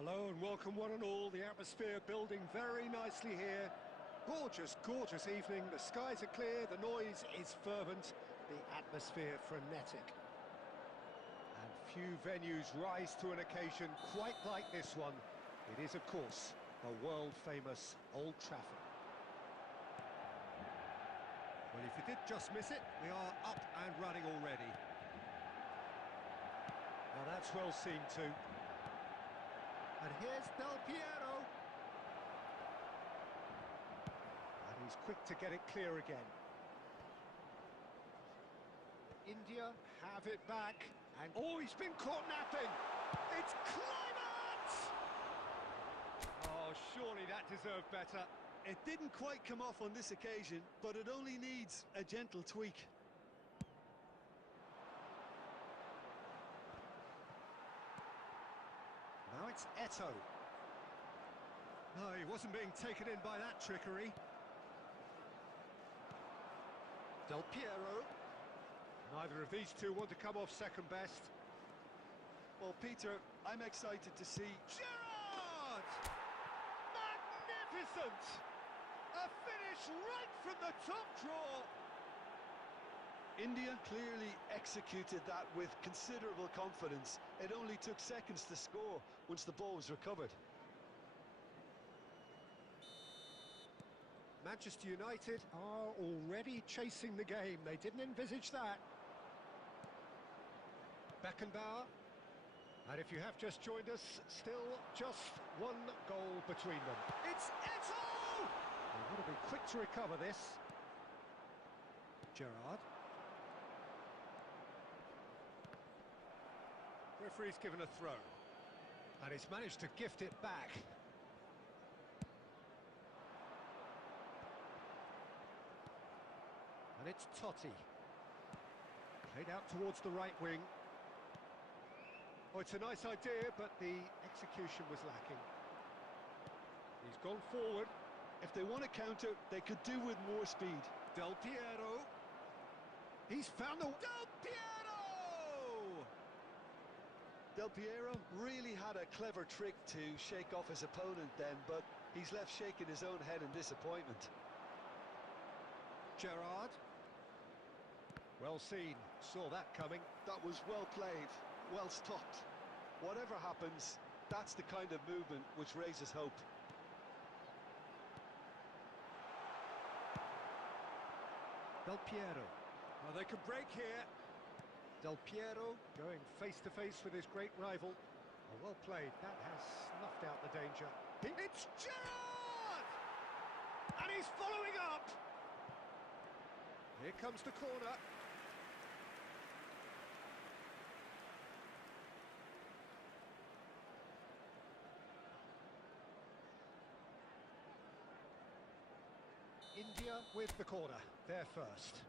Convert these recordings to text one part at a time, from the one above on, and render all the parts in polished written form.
Hello and welcome one and all. The atmosphere building very nicely here. Gorgeous, gorgeous evening. The skies are clear, the noise is fervent, the atmosphere frenetic. And few venues rise to an occasion quite like this one. It is, of course, the world-famous Old Trafford. Well, if you did just miss it, we are up and running already. Now that's well seen too. And here's Del Piero. And he's quick to get it clear again. India have it back. And oh, he's been caught napping. It's Climax! Oh, surely that deserved better. It didn't quite come off on this occasion, but it only needs a gentle tweak. Now it's Eto'o. No, he wasn't being taken in by that trickery. Del Piero. Neither of these two want to come off second best. Well, Peter, I'm excited to see... Gerrard! Magnificent! A finish right from the top draw! India clearly executed that with considerable confidence. It only took seconds to score once the ball was recovered. Manchester United are already chasing the game. They didn't envisage that. Beckenbauer. And if you have just joined us, still just one goal between them. It's Eto'o! They want to be quick to recover this. Gerrard. Referee's given a throw. And he's managed to gift it back. And it's Totti. Played out towards the right wing. Oh, it's a nice idea, but the execution was lacking. He's gone forward. If they want to counter, they could do with more speed. Del Piero. He's found the... Del Piero! Del Piero really had a clever trick to shake off his opponent then, but he's left shaking his own head in disappointment. Gerrard. Well seen, saw that coming. That was well played, well stopped. Whatever happens, that's the kind of movement which raises hope. Del Piero. Oh, they could break here. Del Piero going face-to-face with his great rival. Oh, well played, that has snuffed out the danger. It's Gerrard! And he's following up! Here comes the corner. India with the corner, they're first.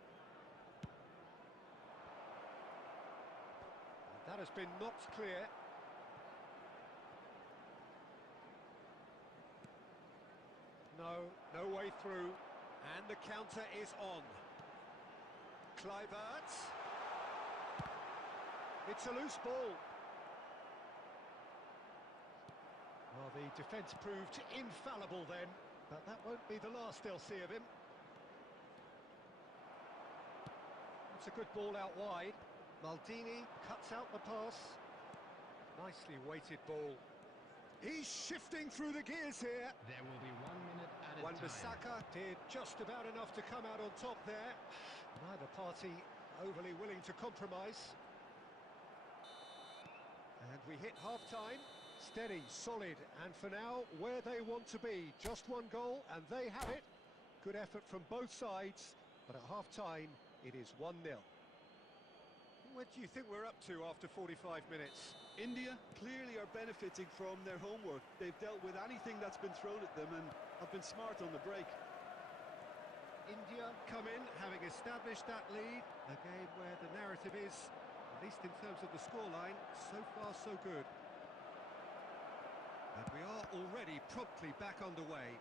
And that has been knocked clear. No way through. And the counter is on. Kluivert. It's a loose ball. Well, the defence proved infallible then. But that won't be the last they'll see of him. That's a good ball out wide. Maldini cuts out the pass. Nicely weighted ball. He's shifting through the gears here. There will be 1 minute at a Wan-Bissaka did just about enough to come out on top there. Neither party overly willing to compromise. And we hit half-time. Steady, solid, and for now, where they want to be. Just one goal, and they have it. Good effort from both sides, but at half-time, it is 1-0. What do you think we're up to after 45 minutes? India clearly are benefiting from their homework. They've dealt with anything that's been thrown at them and have been smart on the break. India come in, having established that lead. A game where the narrative is, at least in terms of the scoreline, so far so good. And we are already promptly back underway.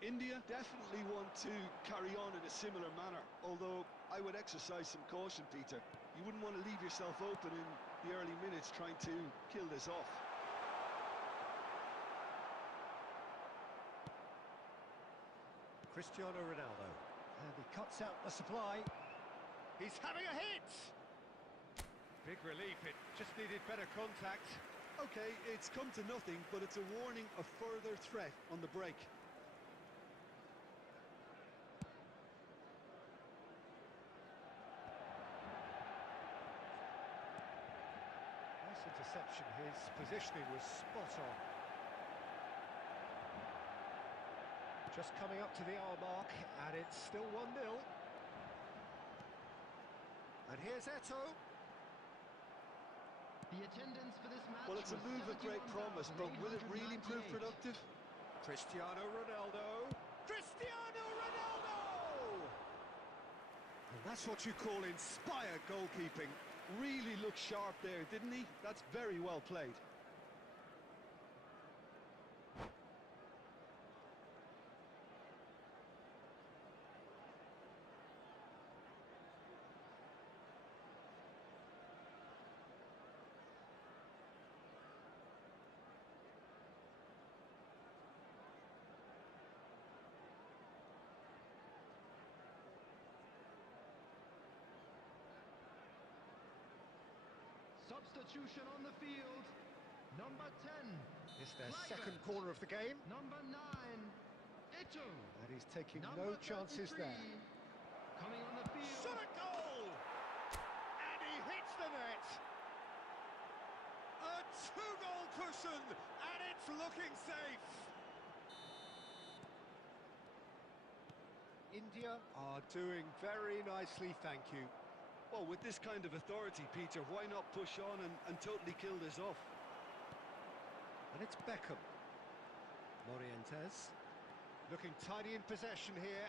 India definitely want to carry on in a similar manner, although I would exercise some caution, Peter. You wouldn't want to leave yourself open in the early minutes trying to kill this off. Cristiano Ronaldo. And he cuts out the supply. He's having a hit! Big relief, it just needed better contact. Okay, it's come to nothing, but it's a warning of further threat on the break. Nice interception, his positioning was spot on. Just coming up to the hour mark, and it's still 1-0. And here's Eto'o. The attendance for this match. Well, it's a move of great promise, but will it really prove 71,898. productive? Cristiano Ronaldo. Cristiano Ronaldo! And that's what you call inspired goalkeeping. Really looked sharp there, didn't he? That's very well played. Substitution on the field. Number 10. It's their Klager. second corner of the game, Number 9. Eto'o. and he's taking Number no chances 33. there. Coming on the field. Shot a goal! And he hits the net! A two-goal cushion, and it's looking safe! India are doing very nicely, thank you. Well, with this kind of authority, Peter, why not push on and totally kill this off? And it's Beckham. Morientes. Looking tidy in possession here.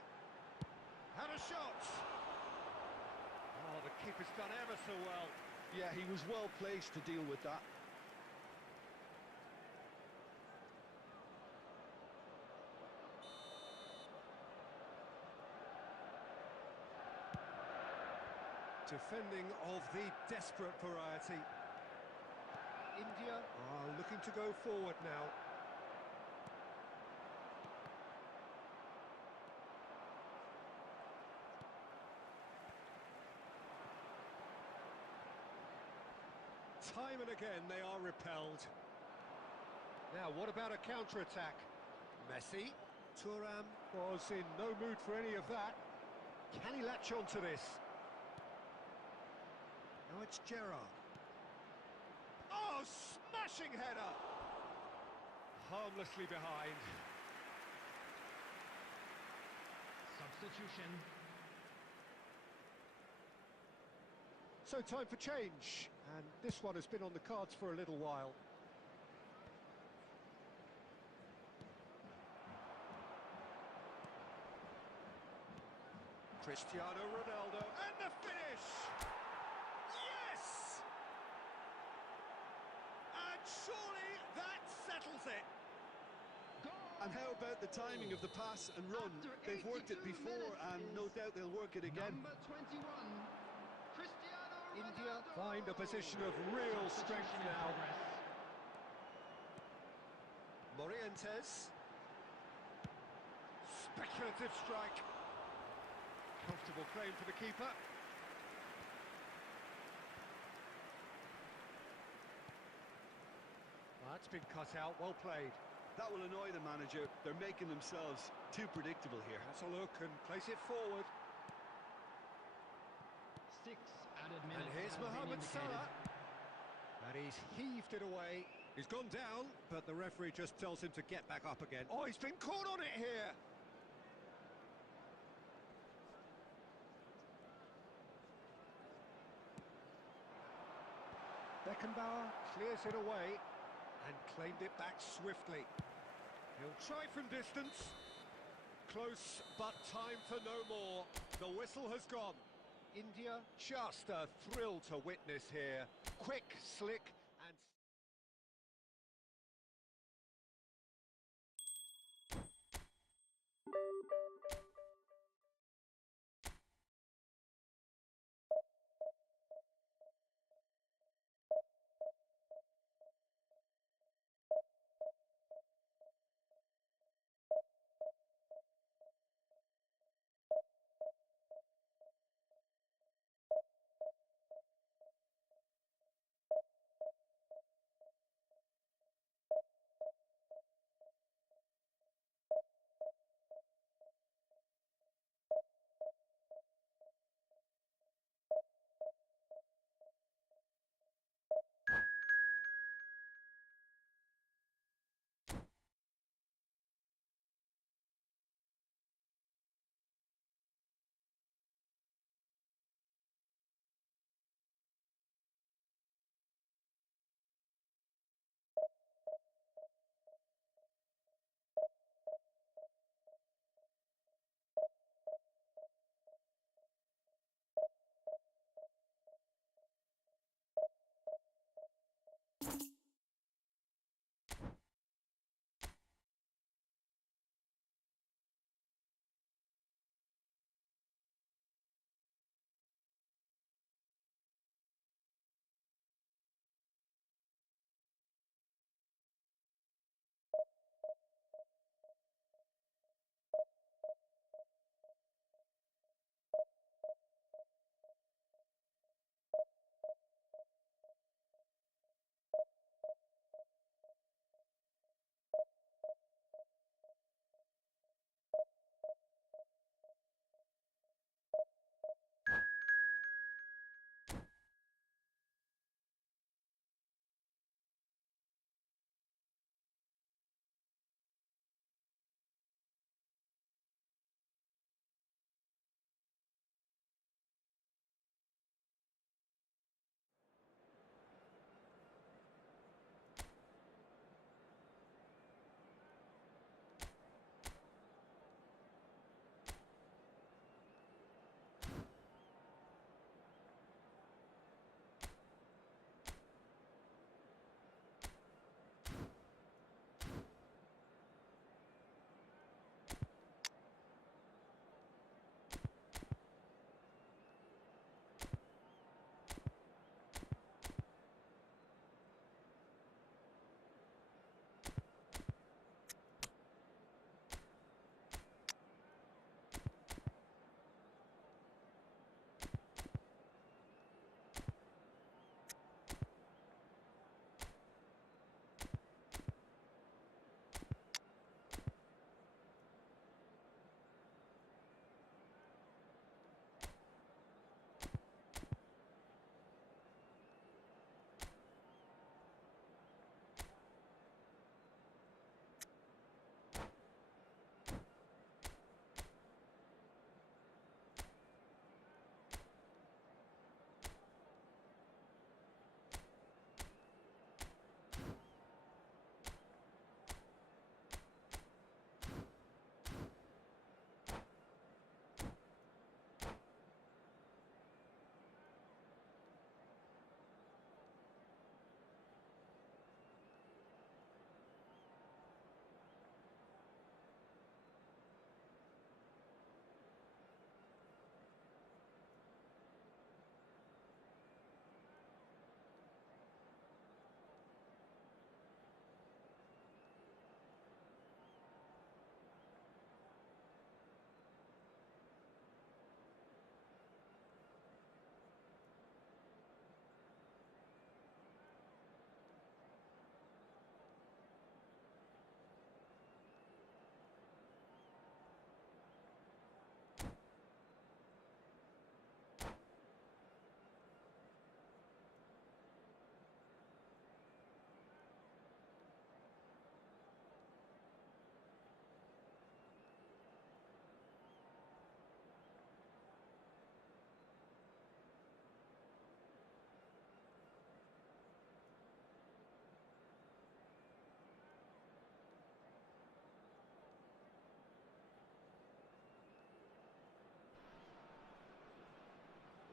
Had a shot! Oh, the keeper's done ever so well. Yeah, he was well placed to deal with that. Defending of the desperate variety. India are looking to go forward now. Time and again they are repelled. Now what about a counter-attack? Messi. Thuram was in no mood for any of that. Can he latch on to this? Now it's Gerrard. Oh, smashing header! Harmlessly behind. Substitution. So time for change, and this one has been on the cards for a little while. Cristiano Ronaldo, and the finish! Yes! And surely that settles it. Goal. And how about the timing of the pass and run? After They've worked it 82 before, minutes and no is doubt they'll work it again. Number 21. Cristiano India Ronaldo. find a position of real strength Substitution in now. progress. Morientes. Speculative strike. Comfortable claim for the keeper. That's been cut out, well played. That will annoy the manager. They're making themselves too predictable here. That's a look and place it forward. 6 added And minutes here's has been Mohamed indicated. Salah. And he's heaved it away. He's gone down, but the referee just tells him to get back up again. Oh, he's been caught on it here. Beckenbauer clears it away and claimed it back swiftly. He'll try from distance. Close, but time for no more. The whistle has gone. India, just a thrill to witness here. Quick, slick,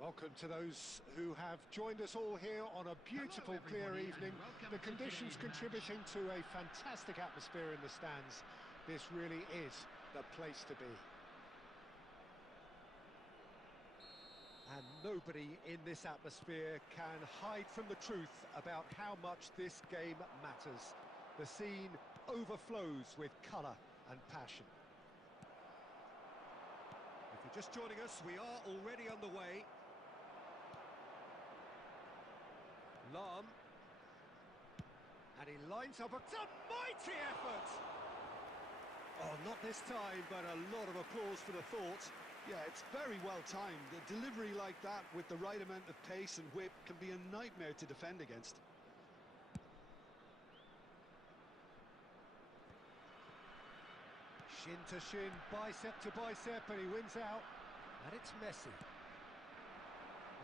Welcome to those who have joined us all here on a beautiful, clear evening. The conditions contributing to a fantastic atmosphere in the stands. This really is the place to be. And nobody in this atmosphere can hide from the truth about how much this game matters. The scene overflows with colour and passion. If you're just joining us, we are already underway. Lam. And he lines up a mighty effort! Oh, not this time, but a lot of applause for the thought. Yeah, it's very well timed. A delivery like that with the right amount of pace and whip can be a nightmare to defend against. Shin to shin, bicep to bicep, and he wins out. And it's Messi.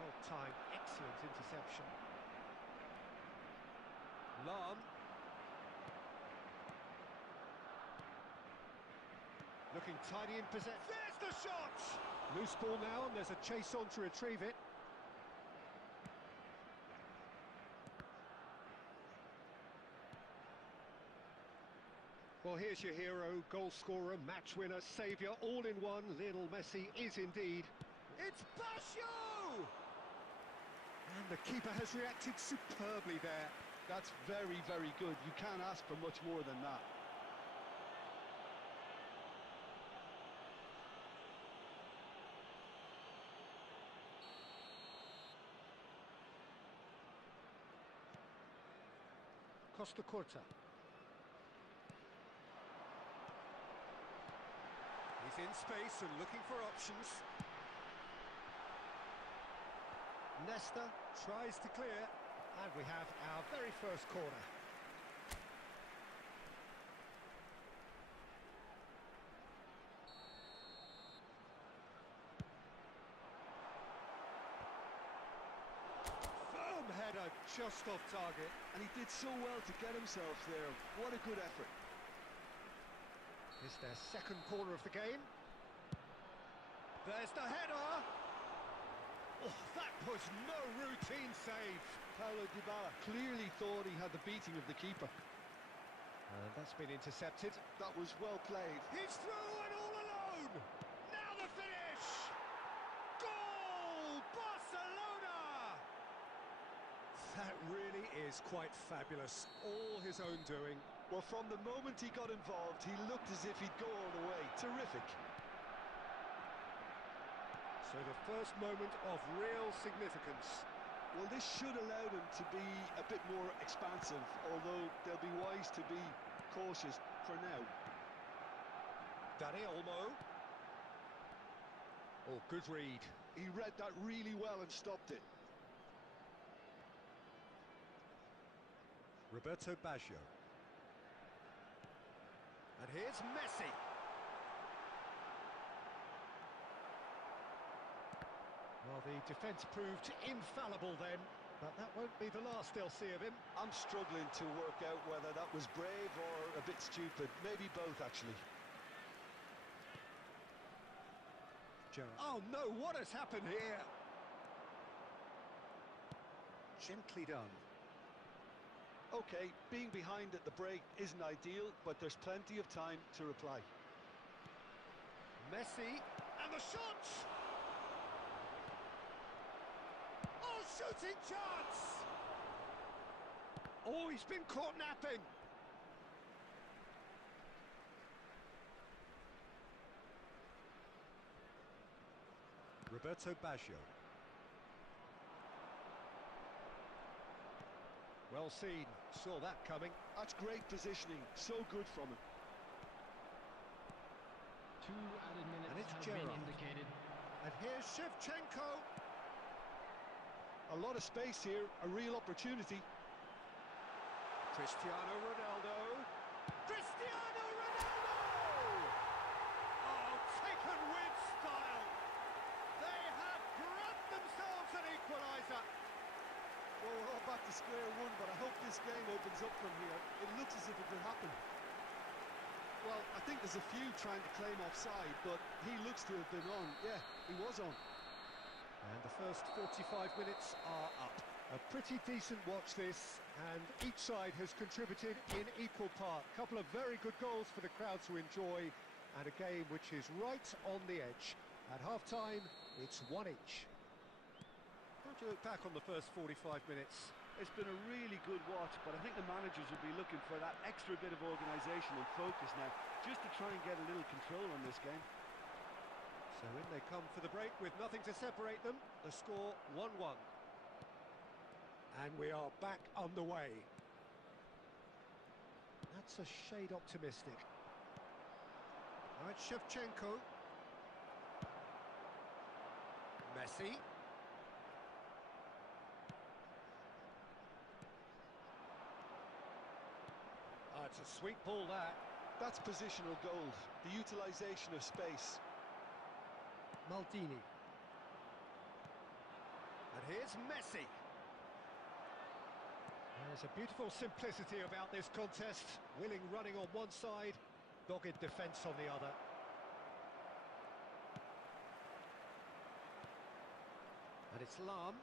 Well timed, excellent interception. Lam. Looking tidy in possession. There's the shot! Loose ball now, and there's a chase on to retrieve it. Well, here's your hero, goal scorer, match winner, saviour, all in one. Lionel Messi is indeed. It's Basho! And the keeper has reacted superbly there. That's very, very good. You can't ask for much more than that. Costa Curta. He's in space and looking for options. Nesta tries to clear, and we have our very first corner. Firm header, just off target. And he did so well to get himself there. What a good effort. It's their second corner of the game. There's the header! Oh, that was no routine save. Paulo Dybala clearly thought he had the beating of the keeper. And that's been intercepted. That was well played. He's through and all alone! Now the finish! Goal! Barcelona! That really is quite fabulous. All his own doing. Well, from the moment he got involved, he looked as if he'd go all the way. Terrific. So the first moment of real significance. Well, this should allow them to be a bit more expansive, although they'll be wise to be cautious for now. Dani Olmo. Oh, good read. He read that really well and stopped it. Roberto Baggio. And here's Messi. Well, the defence proved infallible then, but that won't be the last they'll see of him. I'm struggling to work out whether that was brave or a bit stupid. Maybe both, actually. Gerrard. Oh no, what has happened here? Gently done. Okay, being behind at the break isn't ideal, but there's plenty of time to reply. Messi, and the shot! Oh, shooting chance! Oh, he's been caught napping. Roberto Baggio. Well seen, saw that coming. That's great positioning, so good from him. 2 added minutes And it's have Gerrard. been indicated. And here's Shevchenko. A lot of space here, a real opportunity. Cristiano Ronaldo. Cristiano Ronaldo! Oh, taken with style. They have grabbed themselves an equaliser. Well, we're all back to square one, but I hope this game opens up from here. It looks as if it could happen. Well, I think there's a few trying to claim offside, but he looks to have been on. Yeah, he was on. And the first 45 minutes are up. A pretty decent watch this, and each side has contributed in equal part. A couple of very good goals for the crowd to enjoy, and a game which is right on the edge. At half-time, it's one each. How do you look back on the first 45 minutes? It's been a really good watch, but I think the managers will be looking for that extra bit of organisation and focus now, just to try and get a little control on this game. So in they come for the break with nothing to separate them. The score 1-1. And we are back underway. That's a shade optimistic. Now it's Shevchenko. Messi. It's a sweet ball, that. That's positional gold, the utilisation of space. Maldini. And here's Messi. There's a beautiful simplicity about this contest. Willing running on one side, dogged defence on the other. And it's Lam.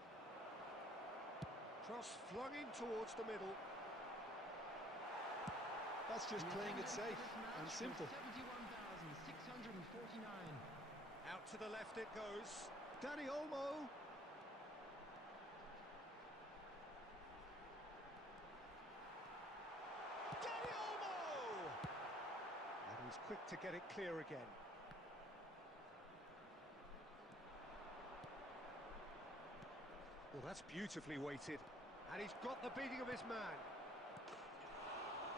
Cross flung in towards the middle. That's just playing it safe and simple. 71,649. Out to the left it goes. Dani Olmo. Dani Olmo! And he's quick to get it clear again. Well, that's beautifully weighted. And he's got the beating of his man.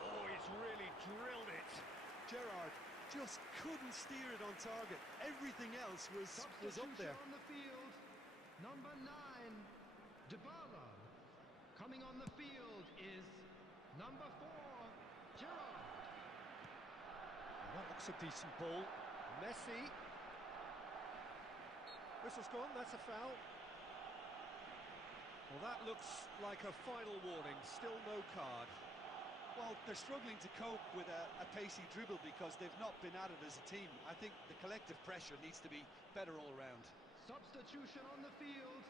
Oh, he's really drilled it. Gerrard just couldn't steer it on target. Everything else was up there. On the field, number 9, Dybala. Coming on the field is number 4, Gerrard. That looks a decent ball. Messi. Whistle's gone, that's a foul. Well, that looks like a final warning, still no card. Well, they're struggling to cope with a pacey dribble because they've not been at it as a team. I think the collective pressure needs to be better all round. Substitution on the field,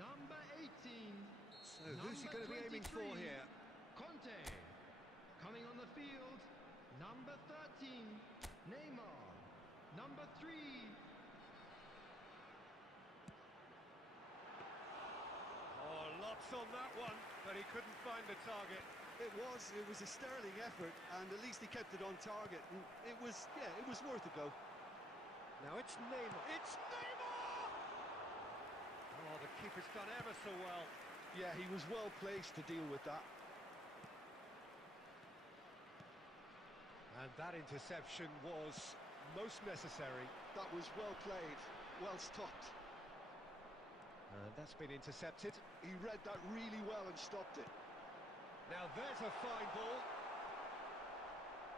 number 18. So who's he going to be aiming for here? Conte. Coming on the field, number 13, Neymar. Number 3. Oh, lots on that one, but he couldn't find the target. It was a sterling effort, and at least he kept it on target. And it was worth a go. Now it's Neymar. It's Neymar! Oh, the keeper's done ever so well. Yeah, he was well placed to deal with that. And that interception was most necessary. That was well played, well stopped. And that's been intercepted. He read that really well and stopped it. Now there's a fine ball.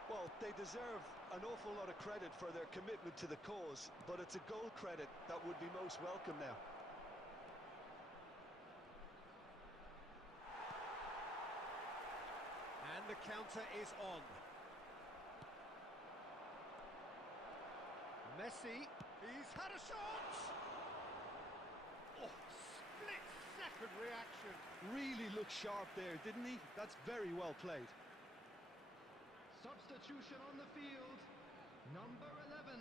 Well, they deserve an awful lot of credit for their commitment to the cause, but it's a goal credit that would be most welcome now. And the counter is on. Messi, he's had a shot! Oh, split-second reaction. Really looked sharp there, didn't he? That's very well played. Substitution on the field, number 11.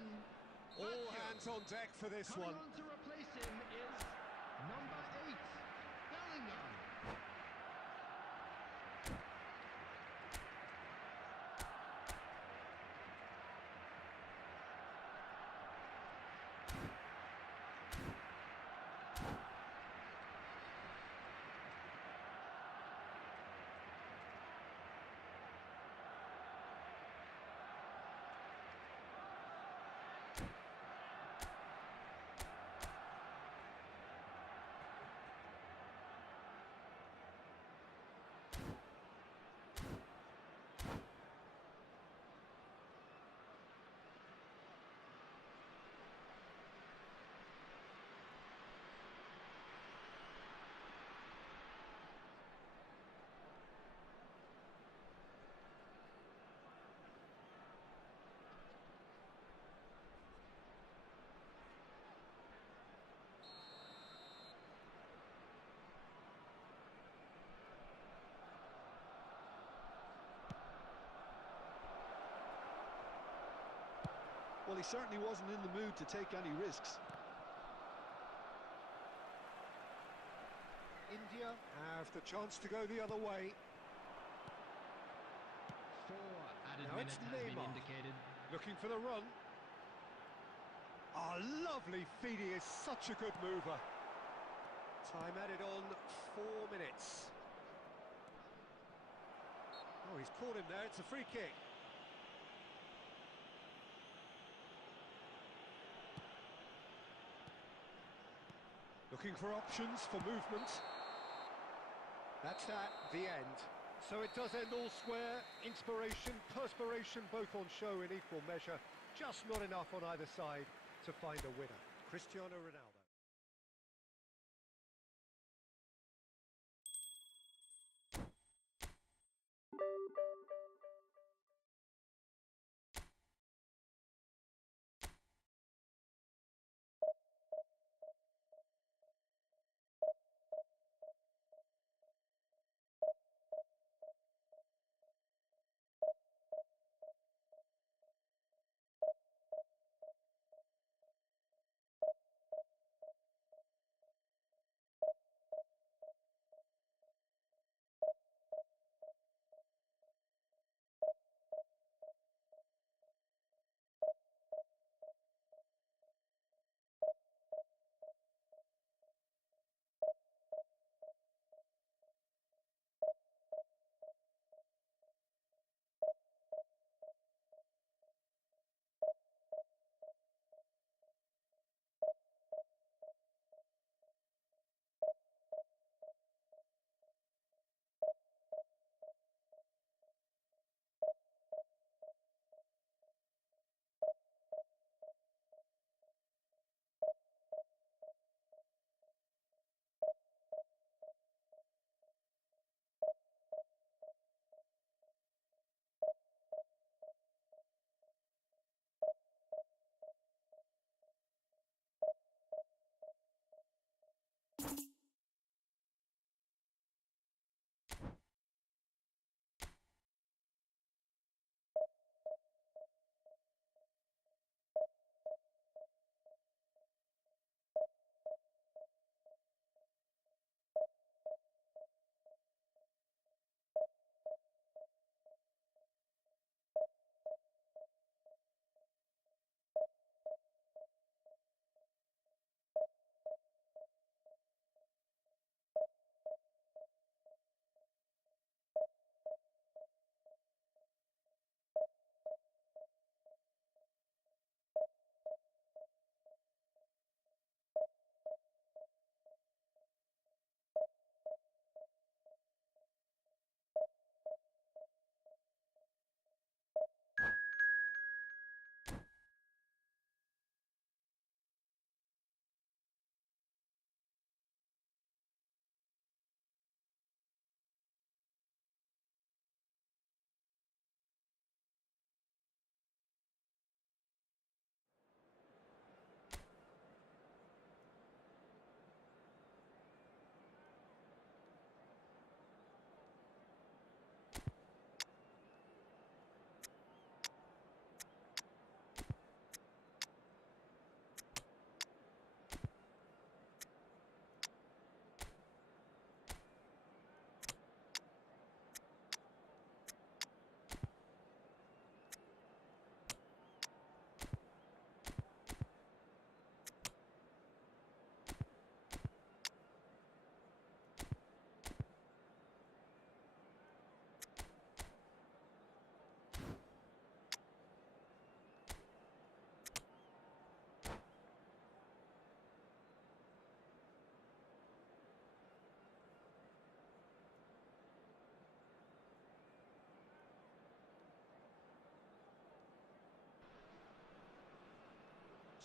All hands on deck for this Coming one. on to replace him is number 8, Bellingham. Well, he certainly wasn't in the mood to take any risks. India have the chance to go the other way. 4 added Now minutes it's has been Neymar. indicated. Looking for the run. Ah, lovely feed. He is such a good mover. Time added on 4 minutes. Oh, he's caught him there. It's a free kick. Looking for options for movement. That's at the end. So it does end all square. Inspiration, perspiration, both on show in equal measure. Just not enough on either side to find a winner. Cristiano Ronaldo.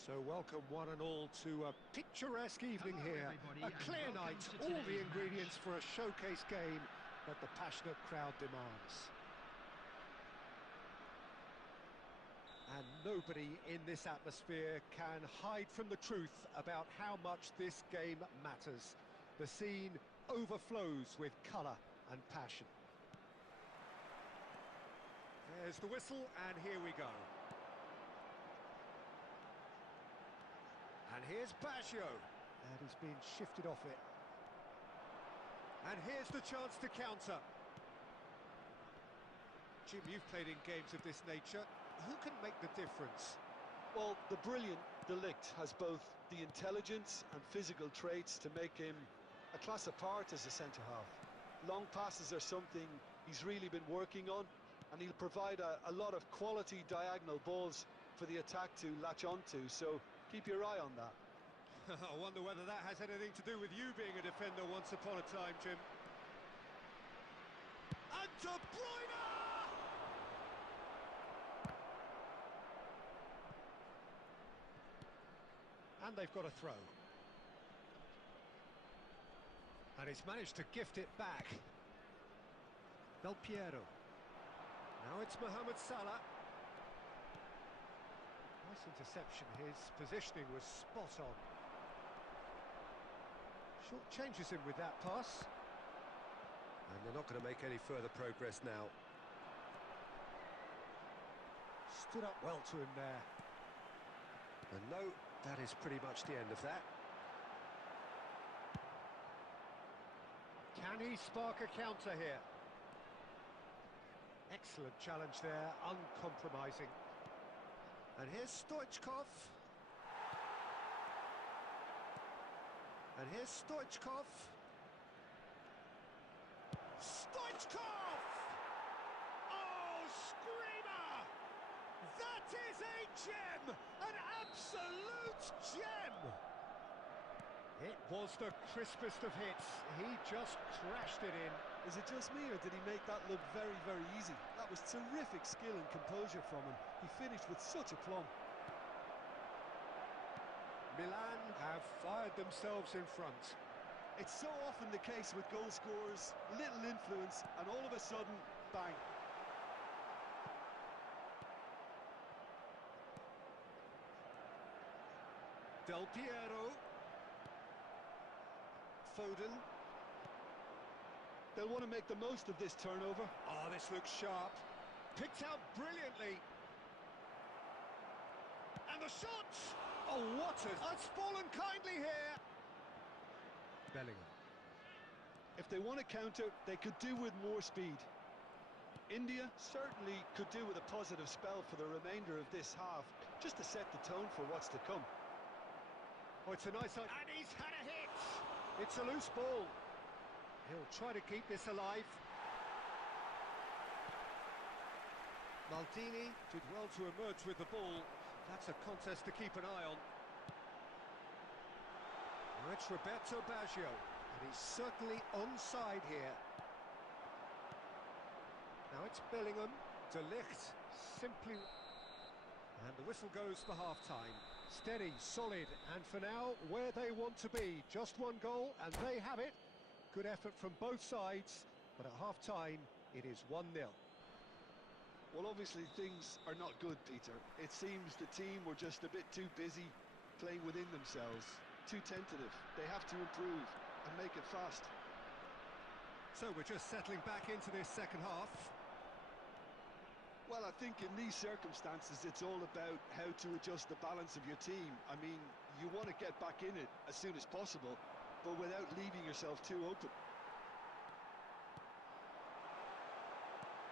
So welcome one and all to a picturesque evening Hello, here. everybody, A and clear welcome night, to all the today's ingredients match. for a showcase game that the passionate crowd demands. And nobody in this atmosphere can hide from the truth about how much this game matters. The scene overflows with colour and passion. There's the whistle, and here we go. here's Baggio. And he's been shifted off it. And here's the chance to counter. Jim, you've played in games of this nature. Who can make the difference? Well, the brilliant De Ligt has both the intelligence and physical traits to make him a class apart as a centre-half. Long passes are something he's really been working on, and he'll provide a lot of quality diagonal balls for the attack to latch onto, so keep your eye on that. I wonder whether that has anything to do with you being a defender once upon a time, Jim. And De Bruyne! And they've got a throw. And he's managed to gift it back. Del Piero. Now it's Mohamed Salah. Nice interception. His positioning was spot on. Short changes him with that pass. And they're not going to make any further progress now. Stood up well to him there. And no, that is pretty much the end of that. Can he spark a counter here? Excellent challenge there, uncompromising. And here's Stoichkov. And here's Stoichkov. Stoichkov! Oh, screamer! That is a gem! An absolute gem! It was the crispest of hits. He just crashed it in. Is it just me, or did he make that look very, very easy? That was terrific skill and composure from him. He finished with such aplomb. Milan have fired themselves in front. It's so often the case with goal scorers, little influence, and all of a sudden, bang. Del Piero. Foden. They'll want to make the most of this turnover. Oh, this looks sharp. Picked out brilliantly. And the shot! Oh, what a... It's fallen kindly here. Bellingham. If they want to counter, they could do with more speed. India certainly could do with a positive spell for the remainder of this half, just to set the tone for what's to come. Oh, it's a nice... And he's had a hit! It's a loose ball. He'll try to keep this alive. Maldini did well to emerge with the ball. That's a contest to keep an eye on. Now it's Roberto Baggio, and he's certainly onside here. Now it's Bellingham. De Ligt simply... And the whistle goes for half-time. Steady, solid, and for now, where they want to be. Just one goal, and they have it. Good effort from both sides, but at half-time, it is 1-0. Well, obviously, things are not good, Peter. It seems the team were just a bit too busy playing within themselves, too tentative. They have to improve and make it fast. So we're just settling back into this second half. Well, I think in these circumstances, it's all about how to adjust the balance of your team. I mean, you want to get back in it as soon as possible, but without leaving yourself too open.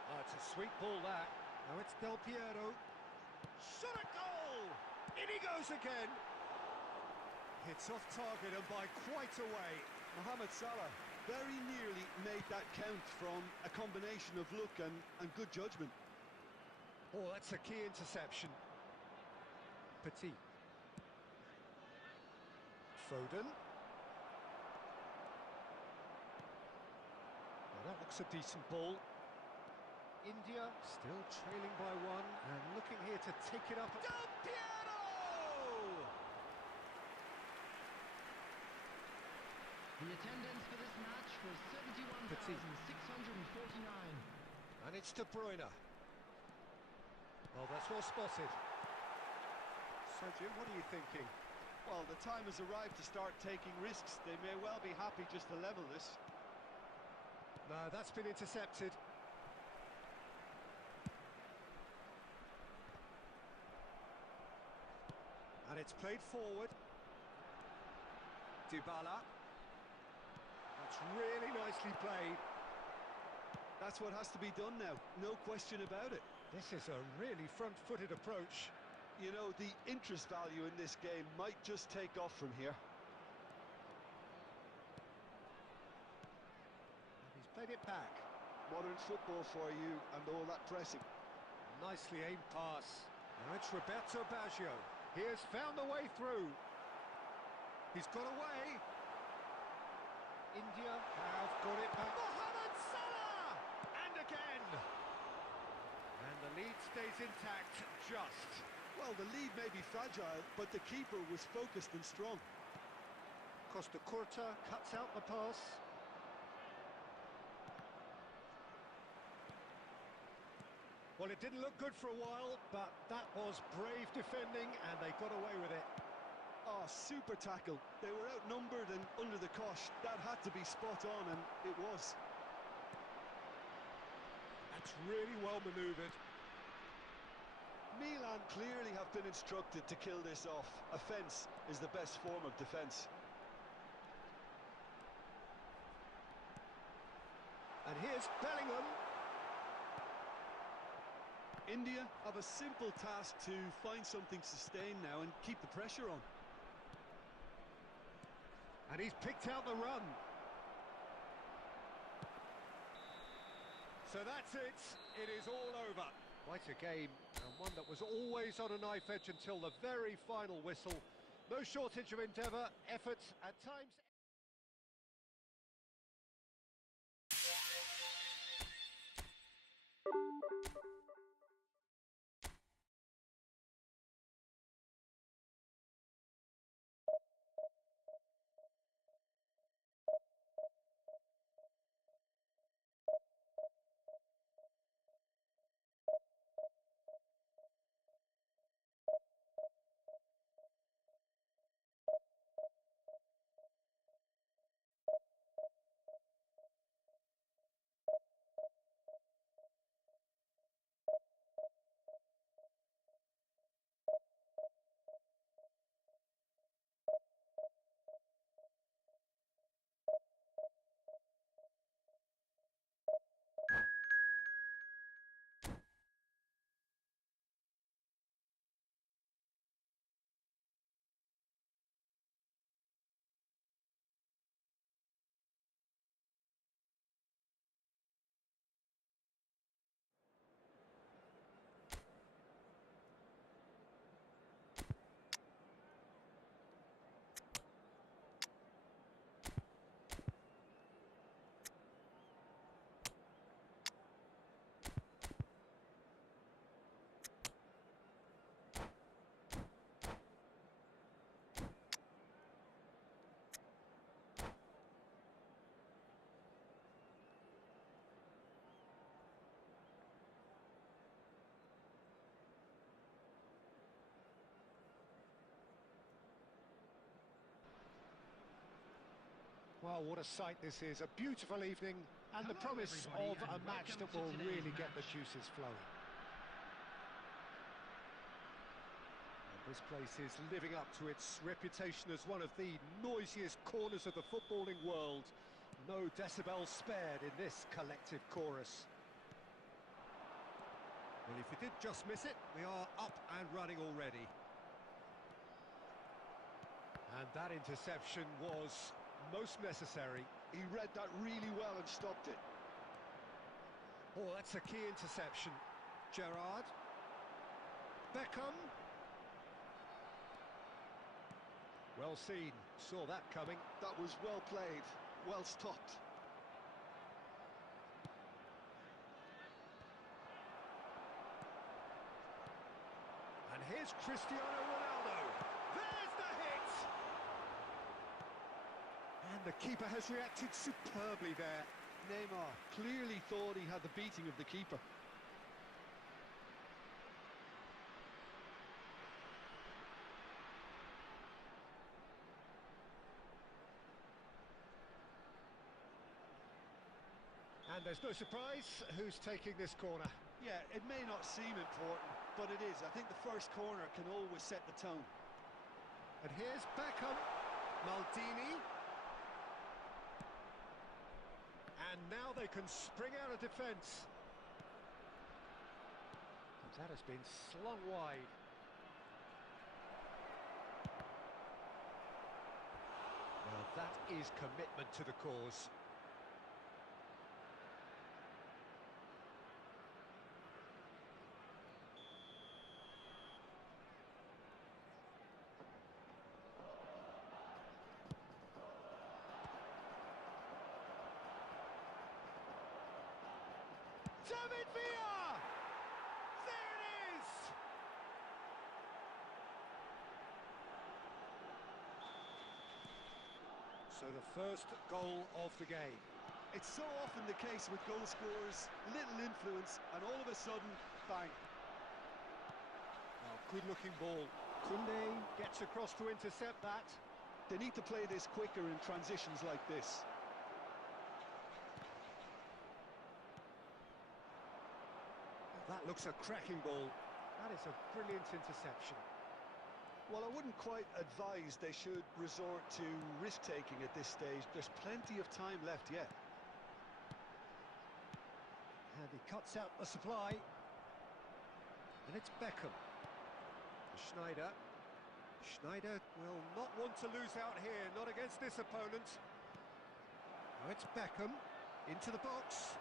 Oh, it's a sweet ball, that. Now it's Del Piero. Shot a goal! In he goes again. It's off target and by quite a way. Mohamed Salah very nearly made that count from a combination of luck and good judgment. Oh, that's a key interception. Petit. Foden. Well, that looks a decent ball. India still trailing by one and looking here to take it up. Del Piero! The attendance for this match was 71,649. And it's De Bruyne. Well, that's well spotted. So, Jim, what are you thinking? Well, the time has arrived to start taking risks. They may well be happy just to level this. No, that's been intercepted. And it's played forward. Dybala. That's really nicely played. That's what has to be done now, no question about it. This is a really front-footed approach. You know, the interest value in this game might just take off from here. He's played it back. Modern football for you and all that pressing. Nicely aimed pass. Now it's Roberto Baggio. He has found the way through. He's got away. India have got it back. Mohamed Salah! And again! And the lead stays intact, just. Well, the lead may be fragile, but the keeper was focused and strong. Costa Curta cuts out the pass. Well, it didn't look good for a while, but that was brave defending, and they got away with it. Oh, super tackle. They were outnumbered and under the cosh. That had to be spot on, and it was. That's really well manoeuvred. Milan clearly have been instructed to kill this off. Offence is the best form of defence. And here's Bellingham. India have a simple task to find something sustained now and keep the pressure on. And he's picked out the run. So that's it. It is all over. Quite a game, and one that was always on a knife edge until the very final whistle. No shortage of endeavour, effort, at times... Well, what a sight this is. A beautiful evening and the promise of a match that will really get the juices flowing. And this place is living up to its reputation as one of the noisiest corners of the footballing world. No decibels spared in this collective chorus. Well, if we did just miss it, we are up and running already. And that interception was most necessary. He read that really well and stopped it. Oh, that's a key interception. Gerrard. Beckham. Well seen. Saw that coming. That was well played, well stopped. And here's Cristiano Ronaldo. There's the hit! And the keeper has reacted superbly there. Neymar clearly thought he had the beating of the keeper. And there's no surprise who's taking this corner. Yeah, it may not seem important, but it is. I think the first corner can always set the tone. And here's Beckham. Maldini. And now they can spring out of defence. That has been slung wide. Well, that is commitment to the cause. David Villa! There it is! So the first goal of the game. It's so often the case with goal scorers, little influence, and all of a sudden, bang. Well, good-looking ball. Koundé gets across to intercept that. They need to play this quicker in transitions like this. That looks a cracking ball. That is a brilliant interception. Well, I wouldn't quite advise they should resort to risk-taking at this stage. There's plenty of time left yet. And he cuts out the supply. And it's Beckham. Schneider. Schneider will not want to lose out here, not against this opponent. Now it's Beckham into the box.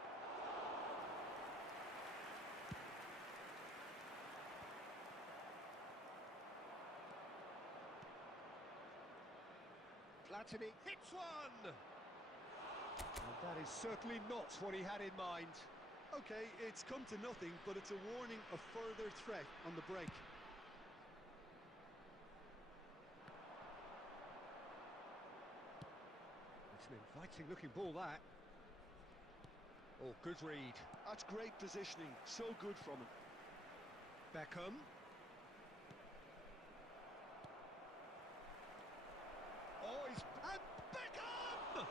Platini hits one! And that is certainly not what he had in mind. Okay, it's come to nothing, but it's a warning of further threat on the break. It's an inviting looking ball, that. Oh, good read. That's great positioning, so good from him. Beckham. Oh, he's... And Beckham!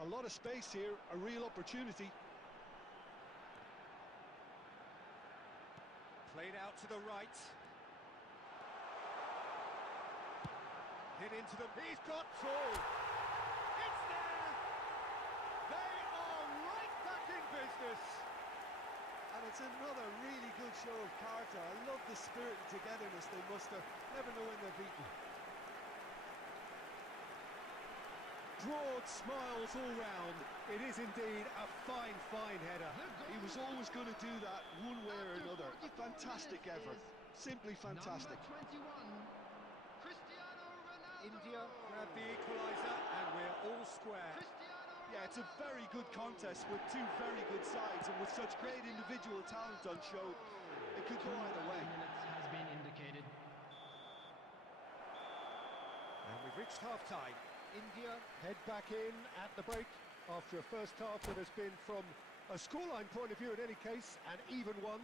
A lot of space here, a real opportunity. Played out to the right. Hit into them. He's got through. It's there. They are right back in business. And it's another really good show of character. I love the spirit and togetherness they muster. Never know when they're beaten. Broad smiles all round. It is indeed a fine, fine header. He was always going to do that one way or another. A fantastic effort. Simply fantastic. Number 21, Cristiano Ronaldo. India grab the equaliser and we're all square. Yeah, it's a very good contest with two very good sides, and with such great individual talent on show, it could go either way. Minutes has been indicated. And we've reached half-time. India head back in at the break after a first half that has been, from a scoreline point of view in any case, an even one.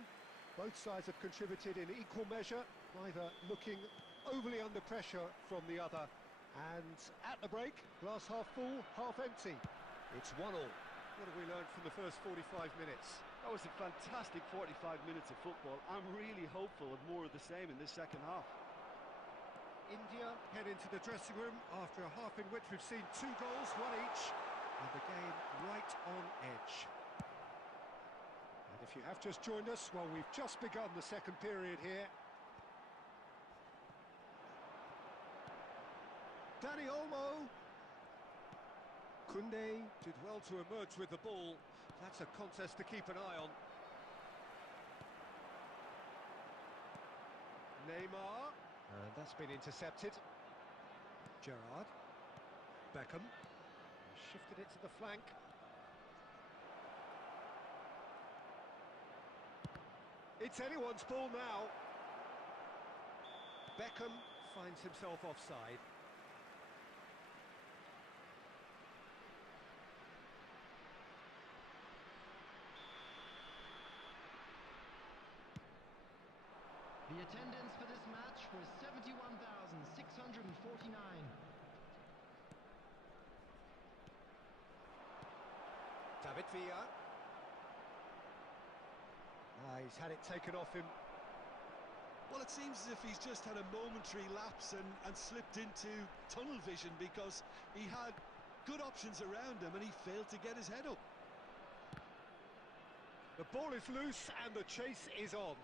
Both sides have contributed in equal measure, neither looking overly under pressure from the other. And at the break, glass half full, half empty. It's 1-1. What have we learned from the first 45 minutes? That was a fantastic 45 minutes of football. I'm really hopeful of more of the same in this second half. India head into the dressing room after a half in which we've seen 2 goals, 1 each, and the game right on edge. And if you have just joined us, well, we've just begun the second period here. Dani Olmo. Koundé did well to emerge with the ball. That's a contest to keep an eye on. Neymar. And that's been intercepted. Gerrard. Beckham. Shifted it to the flank. It's anyone's ball now. Beckham finds himself offside. The attendance for this match was 71,649. David Villa. He's had it taken off him. Well, it seems as if he's just had a momentary lapse and slipped into tunnel vision, because he had good options around him and he failed to get his head up. The ball is loose and the chase is on.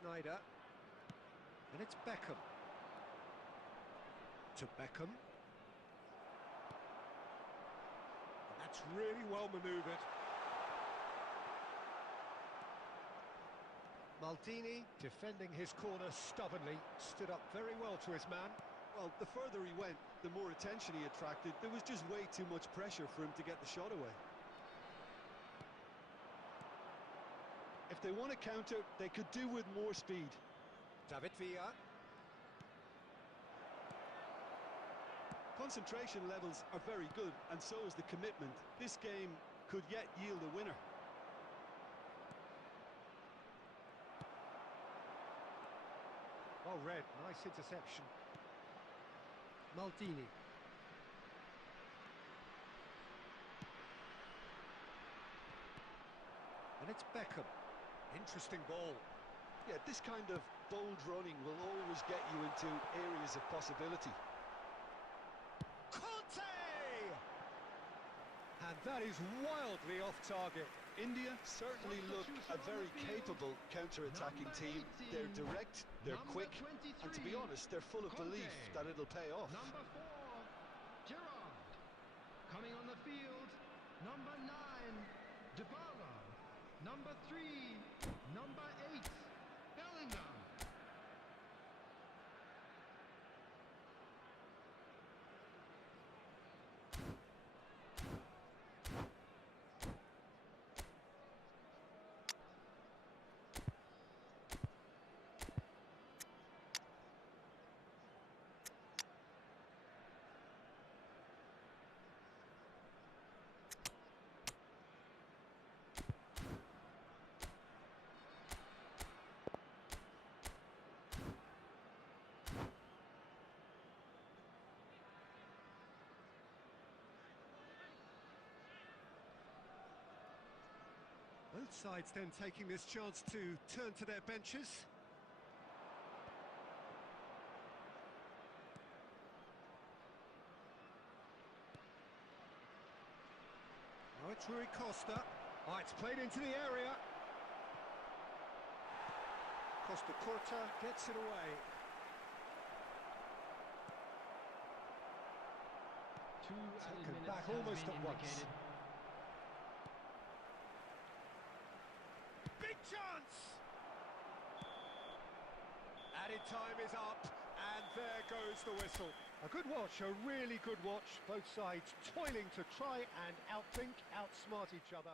Schneider. And it's Beckham. To Beckham. And that's really well manoeuvred. Maldini, defending his corner stubbornly, stood up very well to his man. Well, the further he went, the more attention he attracted. There was just way too much pressure for him to get the shot away. If they want to counter, they could do with more speed. David Villa. Concentration levels are very good, and so is the commitment. This game could yet yield a winner. Well read, nice interception. Maldini. And it's Beckham. Interesting ball. Yeah, this kind of bold running will always get you into areas of possibility. Conte! And that is wildly off target. India certainly look a very capable counter-attacking team. They're direct, they're quick, and to be honest, they're full of belief that it'll pay off. Number 4, Gerrard. Coming on the field, number 9, Dybala. Number 3, number 8, Bellingham. Both sides then taking this chance to turn to their benches. Now it's Rui Costa. Oh, it's played into the area. Costa Corta gets it away. 2 added Taken minutes back has almost been at once. indicated. Big chance! Added time is up, and there goes the whistle. A good watch, a really good watch. Both sides toiling to try and outthink, outsmart each other.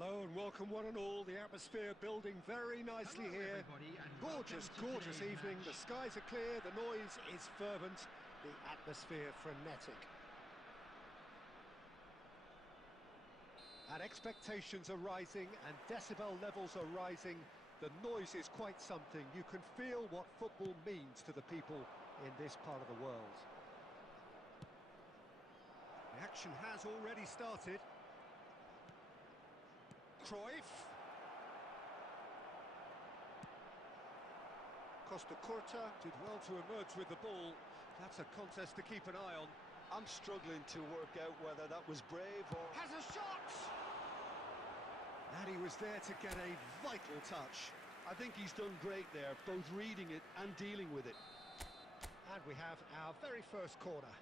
Hello and welcome one and all. The atmosphere building very nicely Hello, here. everybody, and Gorgeous, welcome to gorgeous today's evening. match. The skies are clear, the noise is fervent, the atmosphere frenetic. And expectations are rising and decibel levels are rising. The noise is quite something. You can feel what football means to the people in this part of the world. The action has already started. Cruyff. Costa Curta did well to emerge with the ball. That's a contest to keep an eye on. I'm struggling to work out whether that was brave or... Has a shot! And he was there to get a vital touch. I think he's done great there, both reading it and dealing with it. And we have our very first corner.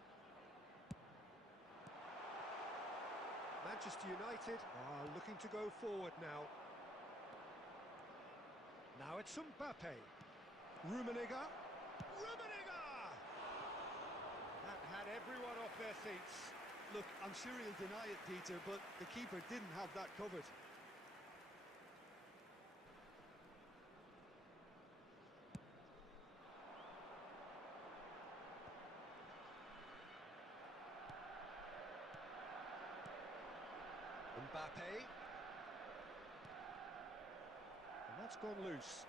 Manchester United are looking to go forward now. Now it's Mbappe. Rummenigge. That had everyone off their seats. Look, I'm sure he'll deny it, Peter, but the keeper didn't have that covered. Mbappe. And that's gone loose.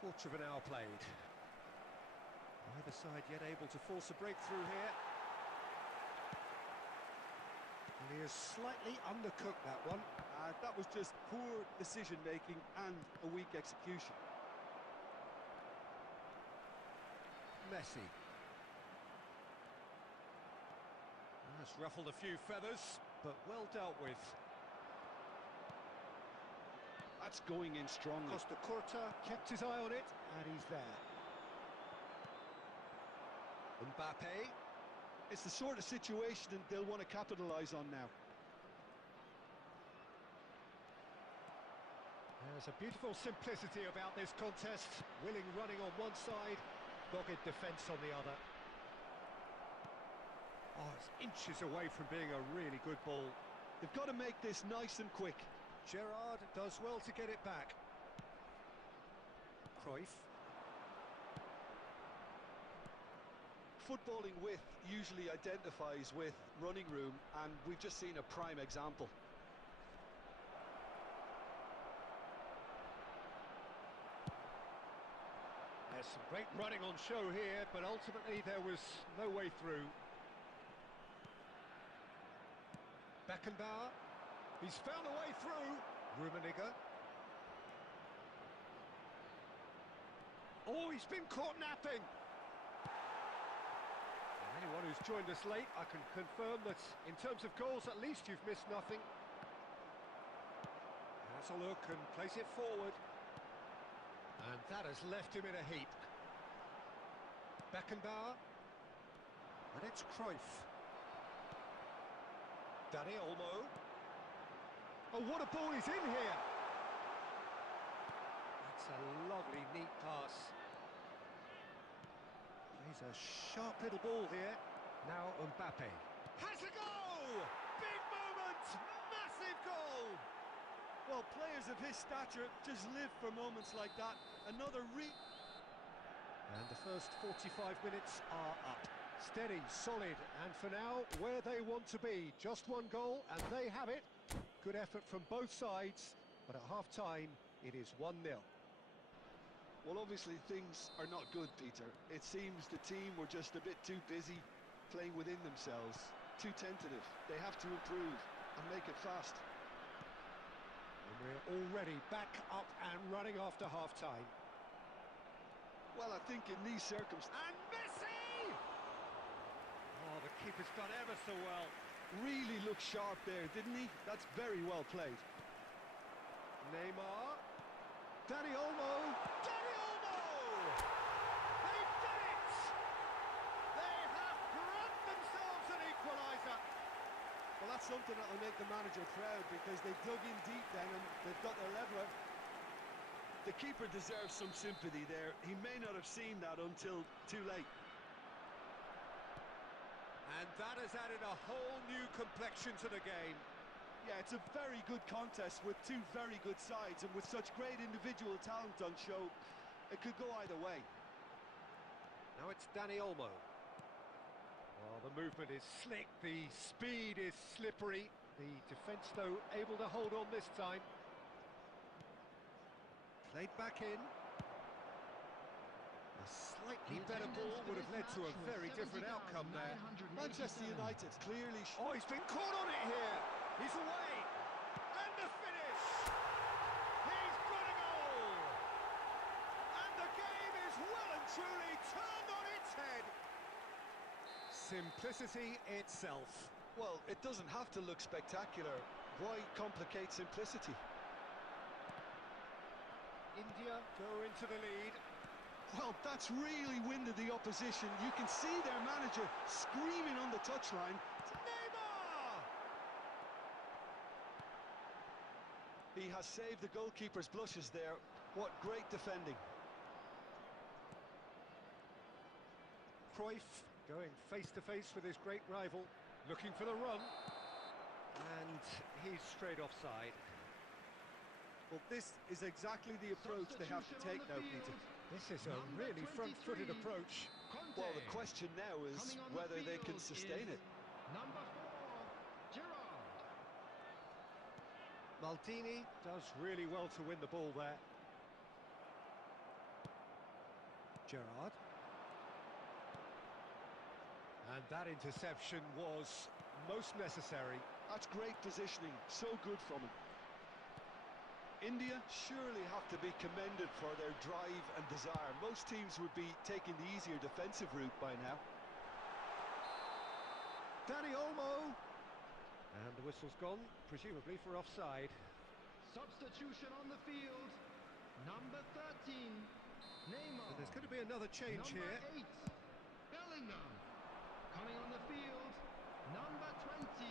Quarter of an hour played. Neither side yet able to force a breakthrough here. And he has slightly undercooked that one. That was just poor decision-making and a weak execution. Messi. That's ruffled a few feathers, but well dealt with. That's going in strongly. Costa Curta kept his eye on it, and he's there. Mbappe. It's the sort of situation they'll want to capitalise on now. There's a beautiful simplicity about this contest. Willing running on one side, dogged defence on the other. Oh, it's inches away from being a really good ball. They've got to make this nice and quick. Gerrard does well to get it back. Cruyff. Footballing width usually identifies with running room, and we've just seen a prime example. There's some great running on show here, but ultimately there was no way through. Beckenbauer. He's found a way through. Rummenigge. Oh, he's been caught napping. And anyone who's joined us late, I can confirm that in terms of goals, at least you've missed nothing. Has a look and plays it forward. And that has left him in a heap. Beckenbauer. And it's Cruyff. Dani Olmo. Oh, what a ball he's in here! That's a lovely, neat pass. Plays a sharp little ball here. Now Mbappe. Has a goal! Big moment! Massive goal! Well, players of his stature just live for moments like that. Another And the first 45 minutes are up. Steady, solid, and for now, where they want to be. Just one goal, and they have it. Good effort from both sides, but at half-time, it is 1-0. Well, obviously things are not good, Peter. It seems the team were just a bit too busy playing within themselves, too tentative. They have to improve and make it fast. And we're already back up and running after half-time. Well, I think in these circumstances... And Messi! Oh, the keeper's done ever so well. Really looked sharp there, didn't he? That's very well played. Neymar. Dani Olmo. Dani Olmo! They've done it! They have grabbed themselves an equaliser. Well, that's something that will make the manager proud, because they dug in deep then and they've got their leveller. The keeper deserves some sympathy there. He may not have seen that until too late. And that has added a whole new complexion to the game. Yeah, it's a very good contest with two very good sides, and with such great individual talent on show, it could go either way. Now it's Danny Olmo. Oh, the movement is slick, the speed is slippery. The defence, though, able to hold on this time. Played back in. A slightly better ball would have led to a very different outcome there. Manchester United clearly... Oh, he's been caught on it here. He's away. And the finish. He's got a goal. And the game is well and truly turned on its head. Simplicity itself. Well, it doesn't have to look spectacular. Why complicate simplicity? India go into the lead. Well, that's really winded the opposition. You can see their manager screaming on the touchline. Neymar! He has saved the goalkeeper's blushes there. What great defending. Cruyff going face-to-face with his great rival, looking for the run. And he's straight offside. Well, this is exactly the approach they have to take now, Peter. This is a really front-footed approach. Well, the question now is whether they can sustain it. Number 4, Gerrard. Maldini does really well to win the ball there. Gerrard. And that interception was most necessary. That's great positioning, so good from him. India surely have to be commended for their drive and desire. Most teams would be taking the easier defensive route by now. Danny Olmo. And the whistle's gone, presumably for offside. Substitution on the field. Number 13, Neymar. And there's going to be another change Number here. 8, Bellingham. Coming on the field, number 20,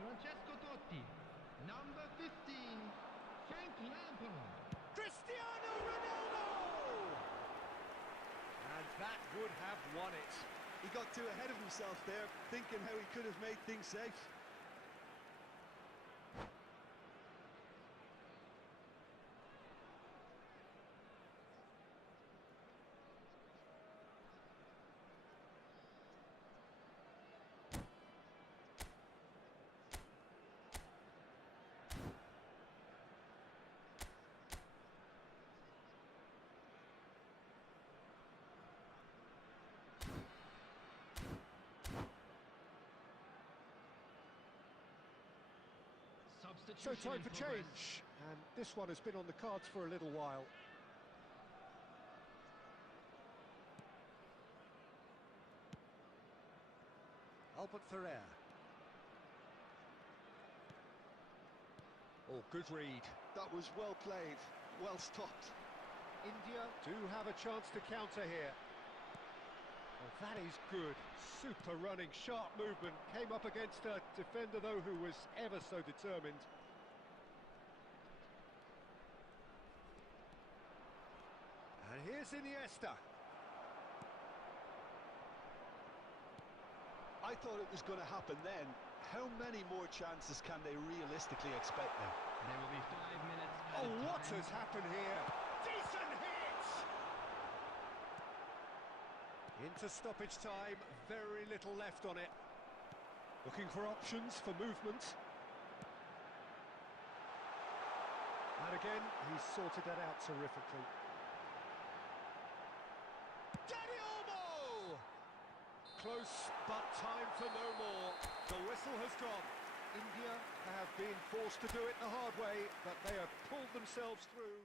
Francesco Totti. Number 15, Frank Lampard. Cristiano Ronaldo! And that would have won it. He got too ahead of himself there, thinking how he could have made things safe. So time for change, and this one has been on the cards for a little while. Albert Ferrer. Oh, good read. That was well played, well stopped. India do have a chance to counter here. Well, that is good. Super running, sharp movement. Came up against a defender, though, who was ever so determined. And here's Iniesta. I thought it was going to happen then. How many more chances can they realistically expect now? There will be 5 minutes. Oh, what has happened here? Decent hit! Into stoppage time, very little left on it. Looking for options for movement. And again, he's sorted that out terrifically. Danny Olmo! Close, but time for no more. The whistle has gone. India have been forced to do it the hard way, but they have pulled themselves through.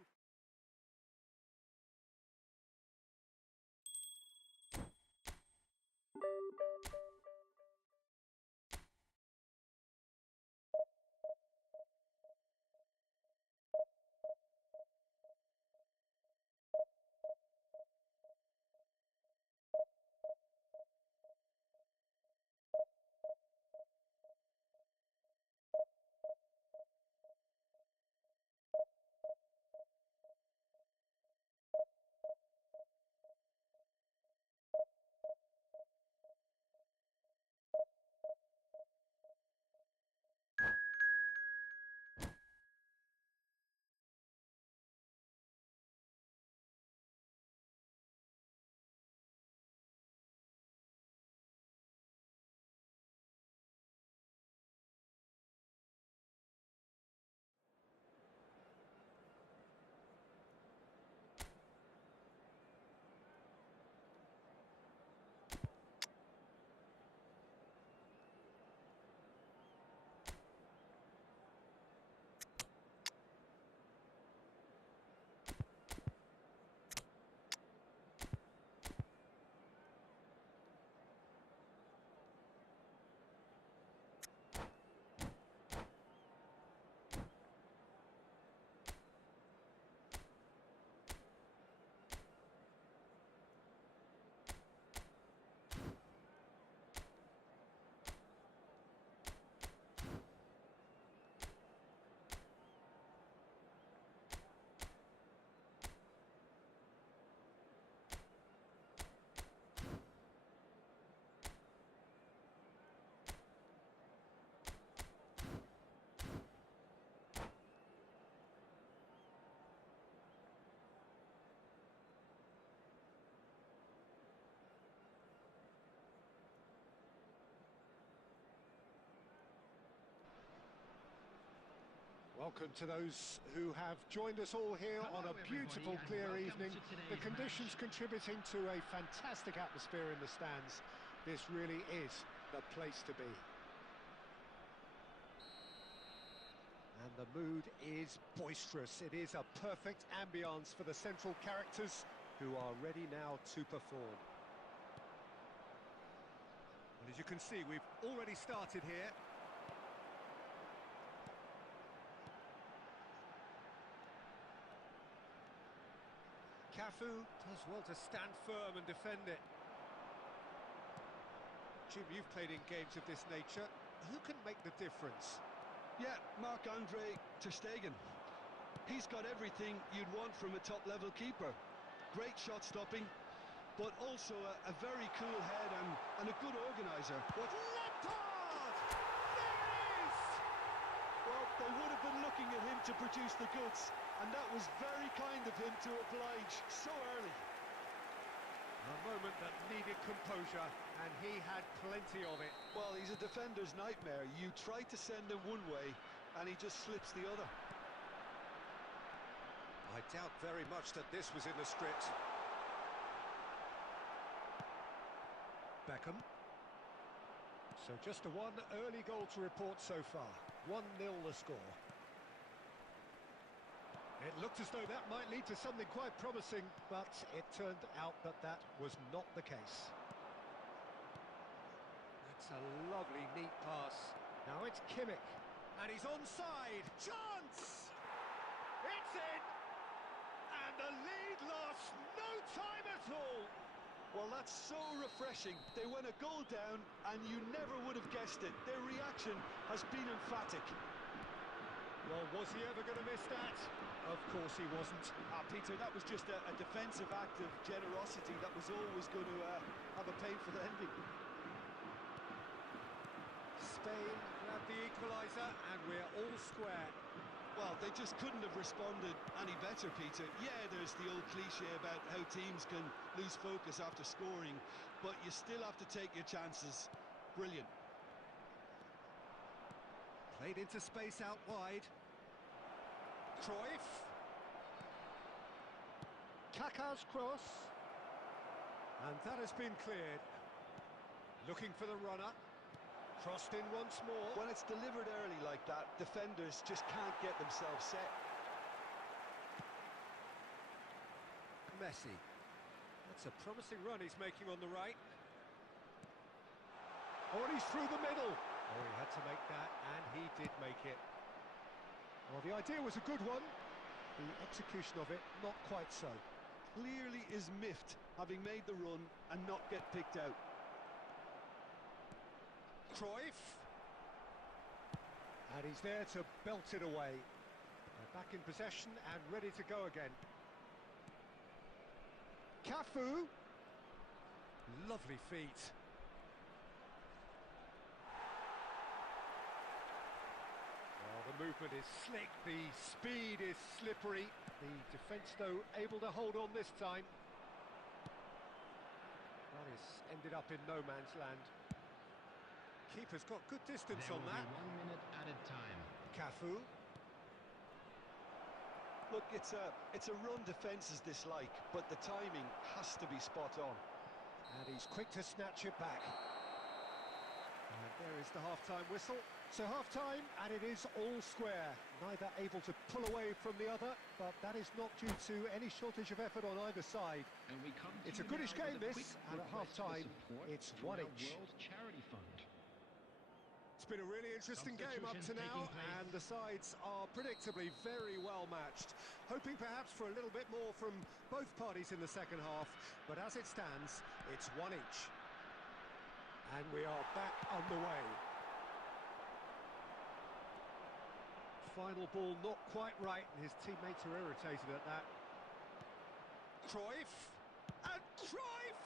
welcome to those who have joined us all here on a beautiful, clear evening. The conditions contributing to a fantastic atmosphere in the stands. This really is the place to be. And the mood is boisterous. It is a perfect ambience for the central characters who are ready now to perform. Well, as you can see, we've already started here. Cafu does well to stand firm and defend it. Jim, you've played in games of this nature. Who can make the difference? Yeah, Marc-Andre ter Stegen. He's got everything you'd want from a top-level keeper. Great shot stopping, but also a very cool head and a good organiser. Lampard! There it is! Well, they would have been looking at him to produce the goods, and that was very kind of him to oblige so early. A moment that needed composure, and he had plenty of it. Well, he's a defender's nightmare. You try to send him one way, and he just slips the other. I doubt very much that this was in the script. Beckham. So just a one early goal to report so far. 1-0 the score. It looked as though that might lead to something quite promising, but it turned out that that was not the case. That's a lovely, neat pass. Now it's Kimmich, and he's onside. Chance! It's in! And the lead lost no time at all. Well, that's so refreshing. They went a goal down, and you never would have guessed it. Their reaction has been emphatic. Well, was he ever going to miss that? Of course he wasn't. Peter, that was just a defensive act of generosity that was always going to have a painful ending. Spain grabbed the equaliser, and we're all square. Well, they just couldn't have responded any better, Peter. Yeah, there's the old cliche about how teams can lose focus after scoring, but you still have to take your chances. Brilliant. Played into space out wide. Cruyff. Kaká's cross. And that has been cleared. Looking for the runner. Crossed in once more. When it's delivered early like that, defenders just can't get themselves set. Messi. That's a promising run he's making on the right. Oh, and he's through the middle. Oh, he had to make that, and he did make it. Well, the idea was a good one. The execution of it, not quite so. Clearly is miffed, having made the run and not get picked out. Cruyff. And he's there to belt it away. They're back in possession and ready to go again. Cafu. Lovely feet. Oh, the movement is slick, the speed is slippery. The defence, though, able to hold on this time. That has ended up in no man's land. Keeper's got good distance on that. 1 minute added time. Cafu. Look, it's a run defence is dislike, but the timing has to be spot on. And he's quick to snatch it back. And there is the half-time whistle. So half-time, and it is all square. Neither able to pull away from the other, but that is not due to any shortage of effort on either side. And we come to It's a you goodish now game, with a this, quick and at request for half-time, support it's from 1 our each. World Charity Fund. It's been a really interesting game up to now, and the sides are predictably very well matched. Hoping perhaps for a little bit more from both parties in the second half, but as it stands, it's 1 each. And we are back underway. Final ball not quite right, and his teammates are irritated at that. Cruyff, and Cruyff!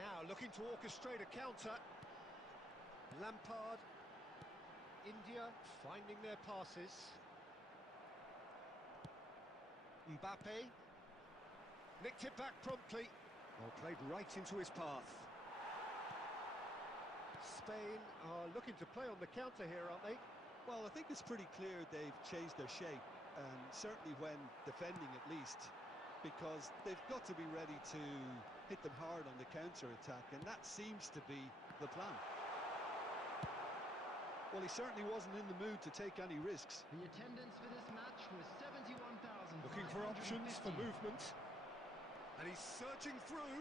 Now looking to orchestrate a counter. Lampard, India finding their passes. Mbappe nicked it back promptly. Well, played right into his path. Spain are looking to play on the counter here, aren't they? Well, I think it's pretty clear they've changed their shape, certainly when defending at least, because they've got to be ready to hit them hard on the counter-attack, and that seems to be the plan. Well, he certainly wasn't in the mood to take any risks. The attendance for this match was 71,000. Looking for options for movement. And he's surging through.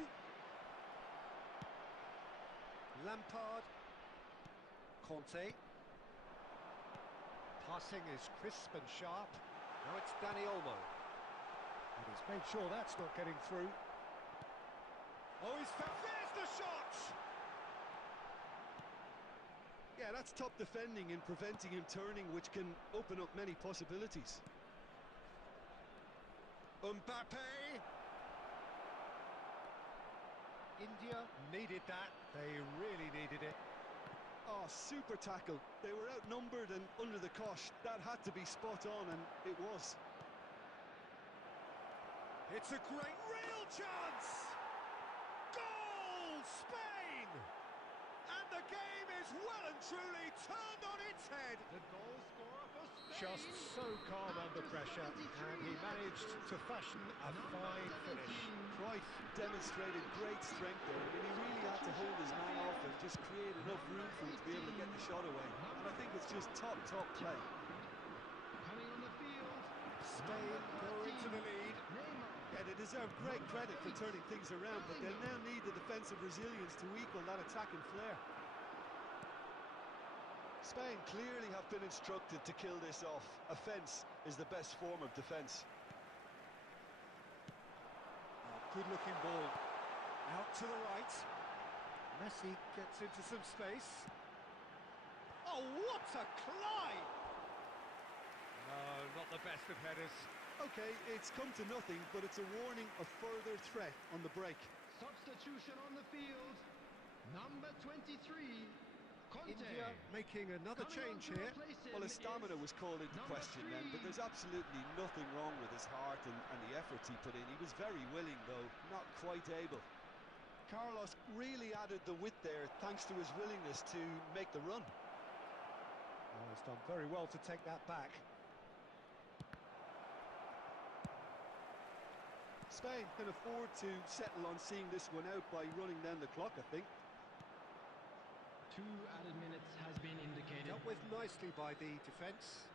Lampard. Conte. Passing is crisp and sharp. Now it's Dani Olmo. And he's made sure that's not getting through. Oh, there's the shot! Yeah, that's top defending in preventing him turning, which can open up many possibilities. Mbappe! India needed that. They really needed it. Oh, super tackle. They were outnumbered and under the cosh. That had to be spot on, and it was. It's a great real chance! Goal! Spain! And the game is well and truly turned on its head. The goal scorer for Spain. Just so calm under pressure, and he managed to fashion a fine finish. Cruyff demonstrated great strength there. I mean, he really had to hold his man off and just create enough room for him to be able to get the shot away. And I think it's just top play. Coming on the field. Spain go into the lead. Yeah, they deserve great credit for turning things around, but they'll now need the defensive resilience to equal that attacking flair. Spain clearly have been instructed to kill this off. Offence is the best form of defence. Good-looking ball. Out to the right. Messi gets into some space. Oh, what a climb! No, not the best of headers. Okay, it's come to nothing, but it's a warning of further threat on the break. Substitution on the field. Number 23. Conte. India making another change here. Well, his stamina was called into question then, but there's absolutely nothing wrong with his heart and the effort he put in. He was very willing, though, not quite able. Carlos really added the width there, thanks to his willingness to make the run. Oh, he's done very well to take that back. Spain can afford to settle on seeing this one out by running down the clock, I think. 2 added minutes has been indicated. Dealt with nicely by the defence.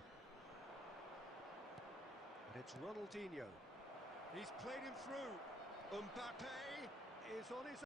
And it's Ronaldinho. He's played him through. Mbappe is on his